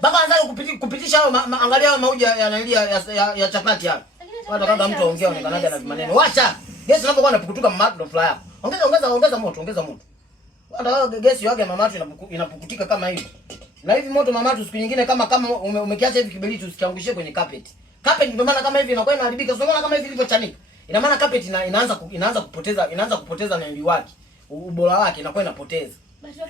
Baba anataka kupitisha hayo angalia hayo mauji ya chapati hapo. Hata kama mtu aongea onekanaje na maneno. Wacha. Gesi unapokuwa unapukutuka mama ndo fly hapo. Ongeza moto. Hata gesi yake mama tu inapukutika kama hivi. Na hivi moto mama tu siku nyingine kama umekiacha hivi kiberiti usikiangushie kwenye carpet. Carpet ndio maana kama hivi inakuwa inaharibika. Sio kama hivi ilivyochanika. Ina maana carpet inaanza kupoteza nili wake. Ubora wake inakuwa inapoteza.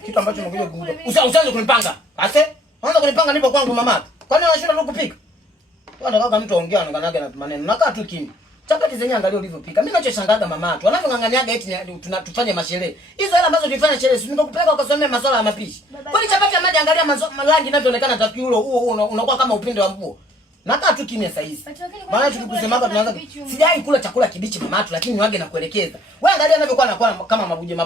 Kitu ambacho unakuja kugundua. Usianze kunipanga. Ase? Anza kunipanga nipo kwangu mama. Kwani unashinda tu kupika? Hata kama mtu aongea anakanaga na maneno. Nakaa tu kimya. Chapati zenyewe angalia ulivyopika. Mimi ninachoshangaga mama tu. Wanavyong'ang'aniaga eti tufanye masherehe. Hizo hela ambazo tulifanya sherehe, si nikakupeleka ukasomea masuala ya mapishi. Kwani chapati ya maji angalia rangi inavyoonekana takiulo huo unakuwa kama upinde wa mbuo. Nakaa tu kimya saa hizi. Maana tulikusemaga tunaanza sijai kula chakula kibichi mama tu, lakini wage na kuelekeza. Wewe angalia anavyokuwa anakuwa kama mabuje.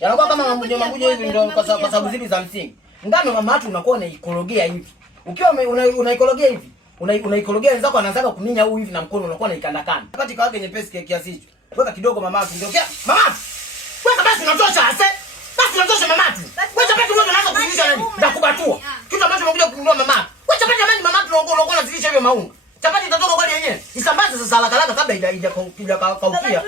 Yanakuwa kama mabuje hivi ndio kwa sababu zile za msingi. Ngano mama tu unakuwa unaikorogea hivi. Ukiwa unaikorogea hivi, unaikorogea wenzako anaanza kuminya huu hivi na mkono unakuwa unaikandakana. Chapati kawake nyepesi kiasi hicho. Weka kidogo mama tu ndio. Mama tu. Weka basi unatosha ase. Basi unatosha mama tu. Wewe chapati moja unaanza kuzilisha nani? Ndakubatua. Kitu ambacho umekuja kugundua mama. Wewe chapati ya maji mama tu unakuwa unazilisha hiyo maunga. Chapati itatoka kwani yenyewe. Isambaze sasa haraka kabla haija kaukia.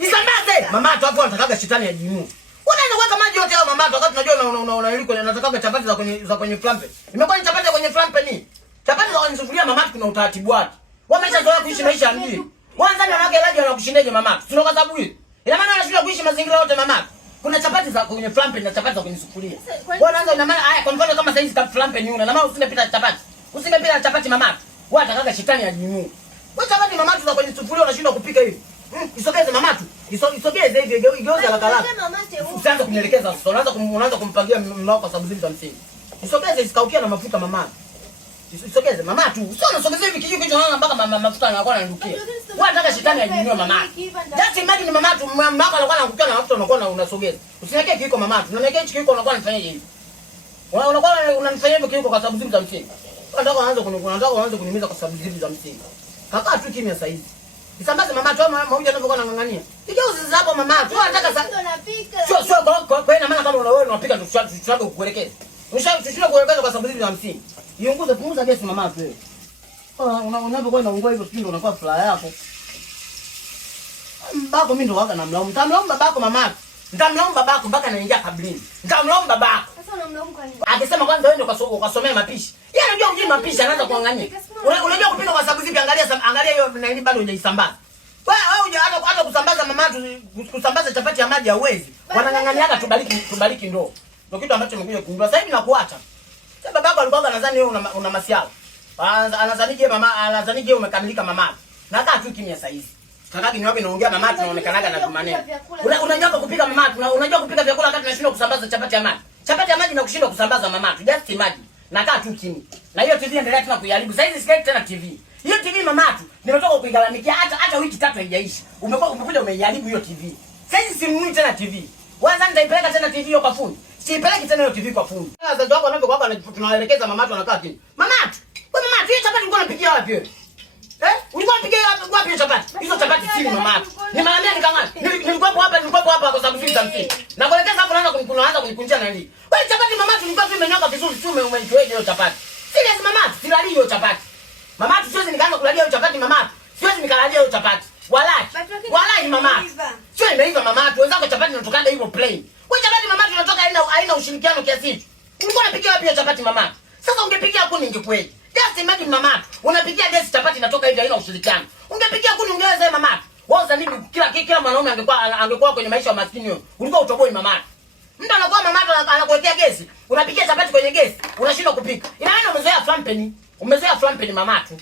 Isambaze. Mama tu hapo anatakaga shetani ajimu. Unaanza kuweka maji yote hayo mama tu wakati unajua unailiko natakaga chapati za kwenye flampe. Imekuwa ni chapati za kwenye flampe ni. Chapati za kwenye sufuria mama tu kuna utaratibu wake. Wameshazoea kuishi maisha ya mjini. Kwanza ni wanawake laji wanakushindaje mama? Sio kwa sababu hii. Ina maana wanashinda kuishi mazingira yote mama. Kuna chapati za kwenye flampe na chapati za kwenye sufuria. Wanaanza ina maana haya kwa mfano kama saizi kama flampe ni una na maana usingepita chapati. Usingepita chapati mama. Wewe atakaga shetani ajimu. Wewe chapati mama tu za kwenye sufuria unashindwa kupika hivi. Isogeze mama tu. Isogeze hivi igeuze haraka. Usianze kunielekeza sasa. Unaanza kumpangia mnao kwa sababu zile za msingi. Isogeze isikaukia na mafuta mama. Isogeze mama tu. Sio unasogeza hivi kijiko hicho mpaka mafuta yanakuwa yananukia. Wewe unataka shetani ajinywe mama. Just imagine mama tu mama yako anakuwa ananukia na mafuta unakuwa unasogeza. Usiniwekee kijiko mama tu. Unaniwekea hicho kijiko unakuwa unafanyaje hivi? Unakuwa unanifanyia hivyo kijiko kwa sababu zile za msingi. Unataka uanze kunimiza kwa sababu zile za msingi. Kakaa tu kimya sasa hivi. Isambaze mama tu mauja anavyokuwa anang'ang'ania. Igeuze hapo mama tu. Unataka sasa. Sio kwa ina maana kama wewe unapika tushaka kukuelekeza. Tushaka kuelekeza kwa sababu zile za msingi. Iunguze punguza gesi mama tu wewe. Unapokuwa unaungua hivyo ndio unakuwa furaha yako. Babako mimi ndo waga namlaumu. Nitamlaumu babako mama. Nitamlaumu babako mpaka anaingia kabrini. Nitamlaumu babako. Sasa unamlaumu kwa nini? Akisema kwanza wewe ndio ukasomea mapishi. Yeye anajua ujui mapishi anaanza kuangania. Unajua kupika kwa sababu zipi angalia hiyo na ili bado hujaisambaza. Wewe hata kusambaza mama tu kusambaza chapati ya maji hauwezi. Wanang'ang'aniaga tubariki ndoo. Ndio kitu ambacho nimekuja kugundua. Sasa hivi nakuacha. Sasa babako alikuwa anadhani wewe una masiala. Anadhanije mama, anadhanije umekamilika mama. Nakaa tu kimya sasa hivi. Kakaki niwapi naongea mama tunaonekanaga na maneno. Unajua kupika mama tu, unajua kupika vyakula wakati tunashindwa kusambaza chapati ya maji. Chapati ya maji na kushindwa kusambaza mama tu. Just imagine. Nakaa tu kimya. Na hiyo TV endelea tena kuiharibu. Sasa hizi sikai tena TV. Hiyo TV mama tu nimetoka kuigalamikia hata wiki 3 haijaisha. Umekuja umeiharibu hiyo TV. Sasa hizi sinunui tena TV. Kwanza nitaipeleka tena TV hiyo kwa fundi. Siipeleki tena hiyo TV kwa fundi. Wazazi wako wanapokuwa tunaelekeza mama tu anakaa chini. Mama tu. Wewe mama tu hiyo chapati ulikuwa unapikia wapi wewe? Ulikuwa unapikia wapi hiyo chapati? Hizo chapati sili mama tu. Nimeambia nikang'ana. Nilikuwa hapa kwa sababu sili za msingi. Na kuelekeza hapo unaanza kunikunjia na nini? Wewe chapati mama tu nilikuwa tu imenyoka vizuri tu umeitoeje hiyo chapati? Serious mama tu, silali hiyo chapati. Mama tu siwezi nikaanza kulalia hiyo chapati mama tu. Siwezi nikalalia hiyo chapati. Wallahi mama. Sio imeiva mama tu. Wenzako chapati inatokanga hivyo plain. Wewe chapati mama tu inatoka haina ushirikiano kiasi hicho. Ulikuwa unapikia wapi hiyo chapati mama? Sasa ungepikia kuni ingekuwaje? Just imagine mama. Unapikia gesi chapati inatoka hivi haina ushirikiano. Ungepikia kuni ungeweza mama. Wewe uzanibi kila mwanaume angekuwa kwenye maisha ya maskini wewe. Ulikuwa utoboi mama. Mtu anakuwa mama anakuwekea gesi. Unapikia chapati kwenye gesi. Unashindwa kupika. Ina maana umezoea flampeni. Umezoea flampeni mama tu.